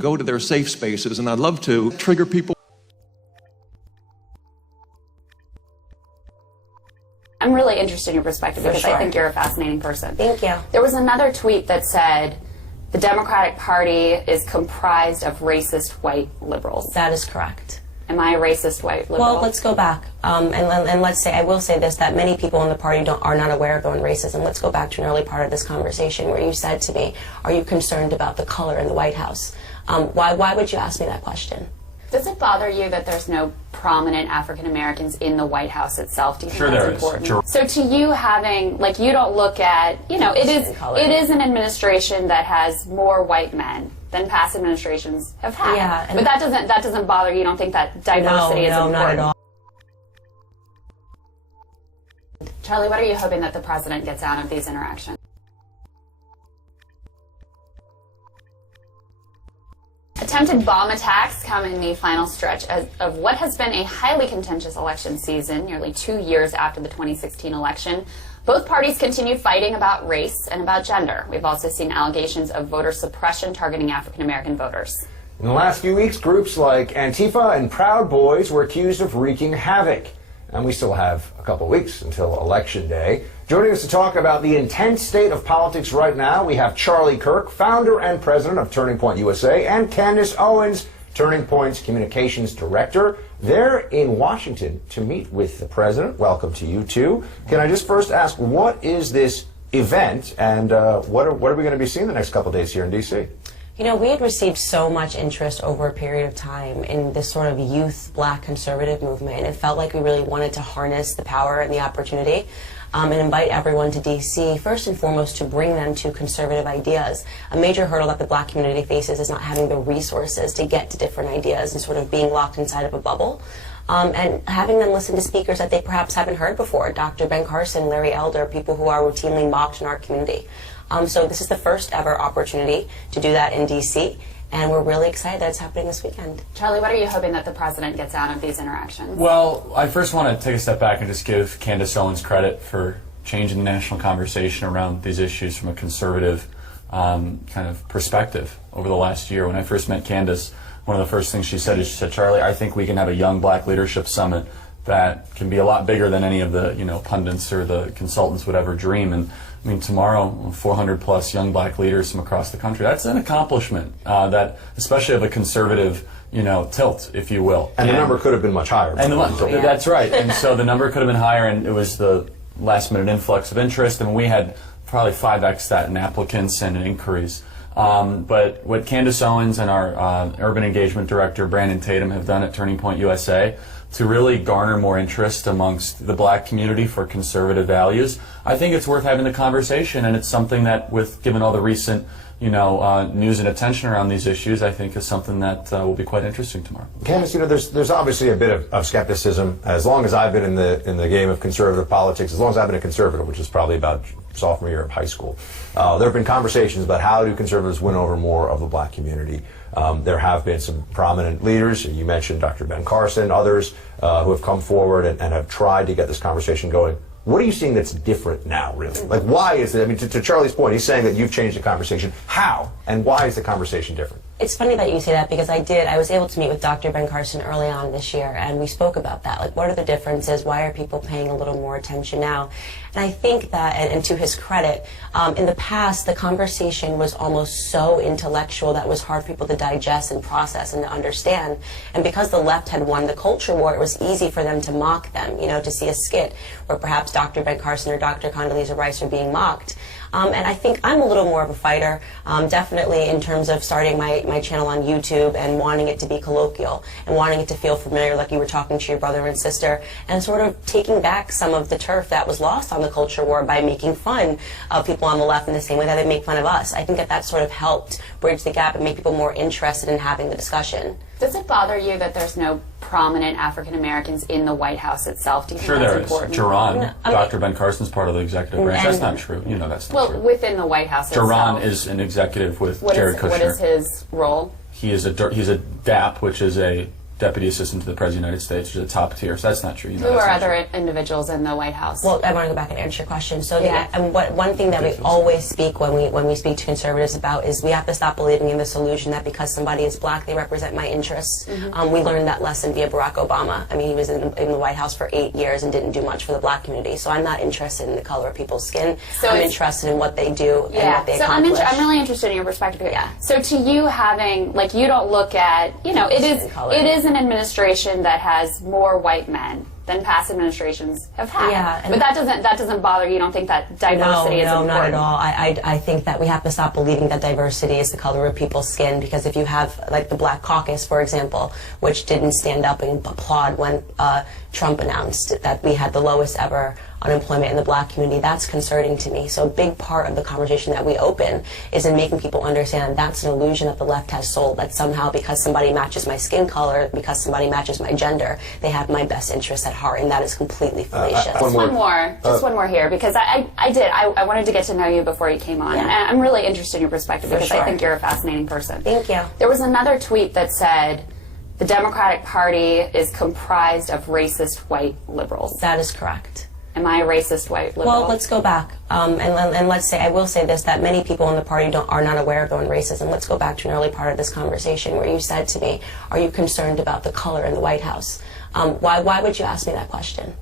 go to their safe spaces, and I'd love to trigger people. I'm really interested in your perspective because I think you're a fascinating person. Thank you. There was another tweet that said the Democratic Party is comprised of racist white liberals. That is correct. Am I a racist white liberal? Well, let's go back. And let's say, I will say this, that many people in the party are not aware of their own racism. Let's go back to an early part of this conversation where you said to me, are you concerned about the color in the White House? Why would you ask me that question? Does it bother you that there's no prominent African Americans in the White House itself? Do you think Sure that's there is. important? Sure. So to you having, like, you don't look at, you know, it is an administration that has more white men than past administrations have had. Yeah, but that doesn't bother you. You don't think that diversity is important? No, not at all. Charlie, what are you hoping that the president gets out of these interactions? Attempted bomb attacks come in the final stretch of what has been a highly contentious election season, nearly 2 years after the 2016 election. Both parties continue fighting about race and about gender. We've also seen allegations of voter suppression targeting African American voters. In the last few weeks, groups like Antifa and Proud Boys were accused of wreaking havoc. And we still have a couple of weeks until Election Day. Joining us to talk about the intense state of politics right now, we have Charlie Kirk, founder and president of Turning Point USA, and Candace Owens, Turning Point's communications director. They're in Washington to meet with the president. Welcome to you two. Can I just first ask, what is this event, and what are we going to be seeing the next couple of days here in D.C.? You know, we had received so much interest over a period of time in this sort of youth black conservative movement, and it felt like we really wanted to harness the power and the opportunity and invite everyone to D.C., first and foremost, to bring them to conservative ideas. A major hurdle that the black community faces is not having the resources to get to different ideas and sort of being locked inside of a bubble. And having them listen to speakers that they perhaps haven't heard before, Dr. Ben Carson, Larry Elder, people who are routinely mocked in our community. So this is the first ever opportunity to do that in D.C., and we're really excited that it's happening this weekend. Charlie, what are you hoping that the president gets out of these interactions? Well, I first want to take a step back and just give Candace Owens credit for changing the national conversation around these issues from a conservative kind of perspective over the last year. When I first met Candace, one of the first things she said, Charlie, I think we can have a young black leadership summit that can be a lot bigger than any of the pundits or the consultants would ever dream. And I mean, tomorrow, 400 plus young black leaders from across the country. That's an accomplishment that, especially of a conservative, tilt, if you will. And the number could have been much higher. That's right. And so the number could have been higher, and it was the last minute influx of interest. And we had probably 5x that in applicants and in inquiries. But what Candace Owens and our urban engagement director, Brandon Tatum, have done at Turning Point USA to really garner more interest amongst the black community for conservative values, I think it's worth having the conversation, and it's something that, given all the recent news and attention around these issues, I think is something that will be quite interesting tomorrow. Candace, there's obviously a bit of skepticism. As long as I've been in the game of conservative politics, as long as I've been a conservative, which is probably about sophomore year of high school, there have been conversations about how do conservatives win over more of the black community. There have been some prominent leaders. You mentioned Dr. Ben Carson, others who have come forward and have tried to get this conversation going. What are you seeing that's different now, really? Like, why is it? I mean, to Charlie's point, he's saying that you've changed the conversation. How? And why is the conversation different? It's funny that you say that, because I was able to meet with Dr. Ben Carson early on this year, and we spoke about that. Like, what are the differences? Why are people paying a little more attention now? And I think that, and to his credit, in the past, the conversation was almost so intellectual that it was hard for people to digest and process and to understand. And because the left had won the culture war, it was easy for them to mock them, to see a skit where perhaps Dr. Ben Carson or Dr. Condoleezza Rice are being mocked. And I think I'm a little more of a fighter, definitely in terms of starting my channel on YouTube and wanting it to be colloquial and wanting it to feel familiar, like you were talking to your brother and sister, and sort of taking back some of the turf that was lost on the culture war by making fun of people on the left in the same way that they make fun of us. I think that sort of helped bridge the gap and make people more interested in having the discussion. Does it bother you that there's no prominent African Americans in the White House itself? Do you think Sure that's there important? is. Jaron, Dr. Ben Carson's part of the executive branch. That's not true. That's not true. Well, within the White House itself. Jaron is an executive with Jared Kushner. What is his role? He's a DAP, which is a deputy assistant to the President of the United States, which is a top tier. So that's not true. You know, Who that's are not other true. individuals in the White House? Well, I want to go back and answer your question. So, Yeah. one thing that we always speak when we speak to conservatives about is we have to stop believing in this illusion that because somebody is black, they represent my interests. We learned that lesson via Barack Obama. I mean, he was in the White House for 8 years and didn't do much for the black community. So I'm not interested in the color of people's skin. So I'm it's- interested in what they do and Yeah, what they so accomplish. I'm really interested in your perspective here. Yeah. So to you, having like you don't look at it is an administration that has more white men than past administrations have had. Yeah, and but that doesn't bother you. You don't think that diversity is no, important? not at all. I think that we have to stop believing that diversity is the color of people's skin, because if you have, like, the Black Caucus, for example, which didn't stand up and applaud when Trump announced that we had the lowest ever unemployment in the black community, that's concerning to me. So a big part of the conversation that we open is in making people understand that's an illusion that the left has sold, that somehow because somebody matches my skin color, because somebody matches my gender, they have my best interests at heart, and that is completely fallacious. Just one more here, because I wanted to get to know you before you came on. Yeah. And I'm really interested in your perspective because I sure. think you're a fascinating person. Thank you. There was another tweet that said the Democratic Party is comprised of racist white liberals. That is correct. Am I a racist white liberal? Well, let's go back, and let's say, I will say this, that many people in the party are not aware of their own racism. Let's go back to an early part of this conversation where you said to me, are you concerned about the color in the White House? Why would you ask me that question?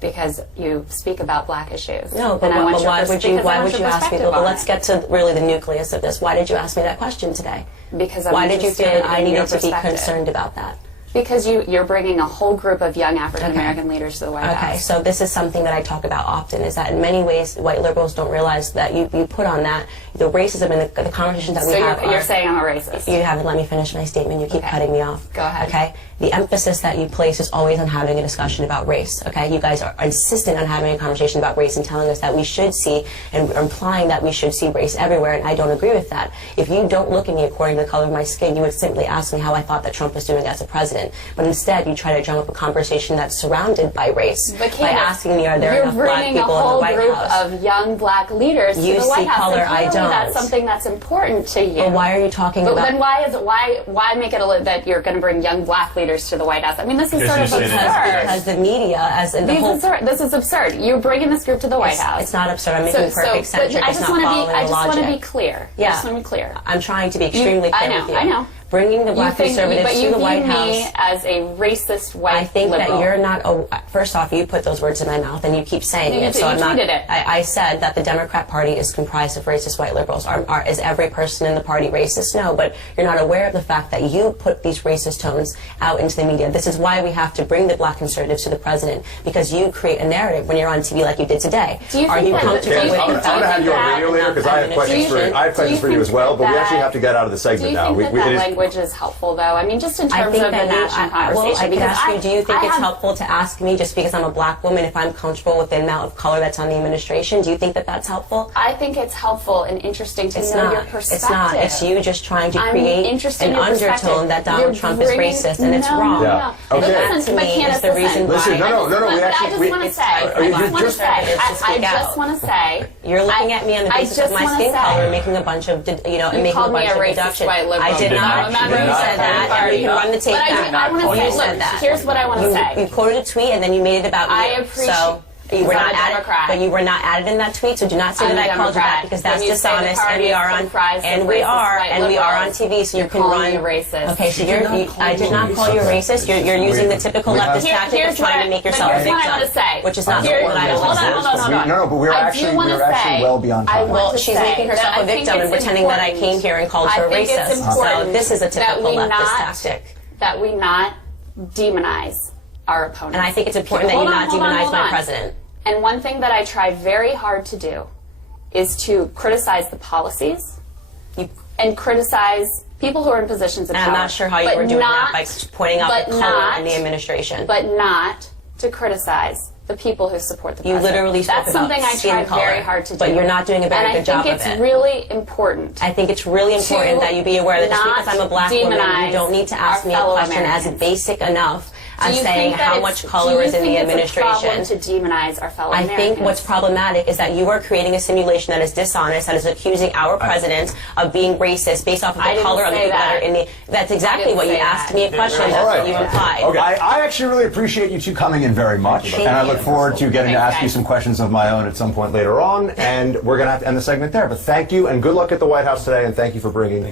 Because you speak about black issues. No, but And I want your why would you ask me? perspective Well, on let's it. get to really the nucleus of this. Why did you ask me that question today? Because I'm Why did you feel that interested I in your needed to be perspective. concerned about that? Because you're bringing a whole group of young African American leaders to the White House. Okay, so this is something that I talk about often, is that in many ways white liberals don't realize that you put on that the racism and the conversations that we So have. you're saying I'm a racist. You haven't let me finish my statement. You keep cutting me off. Go ahead. Okay? The emphasis that you place is always on having a discussion about race. Okay? You guys are insistent on having a conversation about race and telling us that we should see, and implying that we should see race everywhere, and I don't agree with that. If you don't look at me according to the color of my skin, you would simply ask me how I thought that Trump was doing as a president. But instead, you try to drum up a conversation that's surrounded by race But by Candace, asking me, are there enough you're black bringing a people in the whole White group House? of young black leaders You to the White see House. color, and I clearly don't. That's something that's important to you. Well, why are you talking But about? then why make it that you're going to bring young black leaders to the White House? I mean, this is Because sort of you say absurd. Because the media, as in the whole. This is absurd. You're bringing this group to the White House. It's not absurd. I'm making perfect sense. But You're I just just not want to following be. the I just want to logic. be clear. Yeah. I just want to be clear. I'm trying to be extremely clear with you. I know. Bringing the black conservatives but to you the White view me House. as a racist white I think liberal. that you're not. First off, you put those words in my mouth, and you keep saying You it. So you I'm not. tweeted it. I said that the Democrat Party is comprised of racist white liberals. Is every person in the party racist? No, but you're not aware of the fact that you put these racist tones out into the media. This is why we have to bring the black conservatives to the president, because you create a narrative when you're on TV like you did today. Do you Are think you that- comfortable do you with think- the do you fact I'm going to have you on that- radio later because I have questions for you. I have questions for you as well, but we actually have to get out of the Do segment you now. think that language is helpful, though? I mean, just in I terms think of the that national conversation. well, I could because ask you, do you think I it's have- helpful to ask me, just because I'm a black woman, if I'm comfortable with the amount of color that's on the administration? Do you think that that's helpful? I think it's helpful and interesting to It's know not. your perspective. It's not. It's you just trying to I'm create interested an in your perspective. undertone that Donald You're Trump is bringing- racist, and it's no, wrong. No, Yeah. no. Okay. But That, listen, to but me, Candace, is the reason why. Listen, no, we I actually- just we- want to it's say. time for you black just- conservatives to I speak just out. want to say. You're looking at me on the basis of my skin color and making a bunch of, and You making a called me bunch a of racist deductions. white liberal. I did You not. did not. You You did said not. that, and we can run the tape But back. I want to You say, said look, that. here's what I want to say. You quoted a tweet and then you made it about I you. appreciate- So you were I'm not a added, Democrat. but you were not added in that tweet. So do not say I'm that a I called you Democrat. that, because that's When you say the dishonest. And party we is are on, comprised of and we racist are, white and we are on liberals, TV. So you you're can calling run. me racist. Okay, so She did not call I did you not call you racist. racist. You're using the typical we have- leftist tactic of trying to make yourself a Here's what I want to victim, say. which is not Here- what I hold always on, do. hold on. No, but we're I do actually wanna say- well beyond I time. want Well, to she's say making herself that a I think victim and it's pretending that I important- came here and called her I think it's racist. important So this is a that typical we leftist not- tactic. That we not demonize our opponents. And I think it's important that you not demonize hold my on. president. And one thing that I try very hard to do is to criticize the policies and criticize people who are in positions of And power. I'm not sure how you but were doing not, that by pointing out but the color not- in the administration. But not to criticize the people who support the You president. literally spoke That's about something I skin try color, very hard to do. but you're not doing a very good job And I of think it. it's really important. I think it's really important that you be aware that just not because I'm a black woman, you demonize don't need to ask our me a fellow question as Americans. basic enough Do you saying think that how it's- much color is in the Do you administration. think it's a problem to demonize our fellow I Americans? think what's problematic is that you are creating a simulation that is dishonest, that is accusing our president of being racist based off of I the didn't color of the say people that that. are in the. That's exactly what you say asked that. me a question. That's All right. what you implied. Okay. I actually really appreciate you two coming in very much, Thank and I you. look forward to getting to Thanks, ask you guys. some questions of my own at some point later on, and we're going to have to end the segment there. But thank you, and good luck at the White House today, and thank you for bringing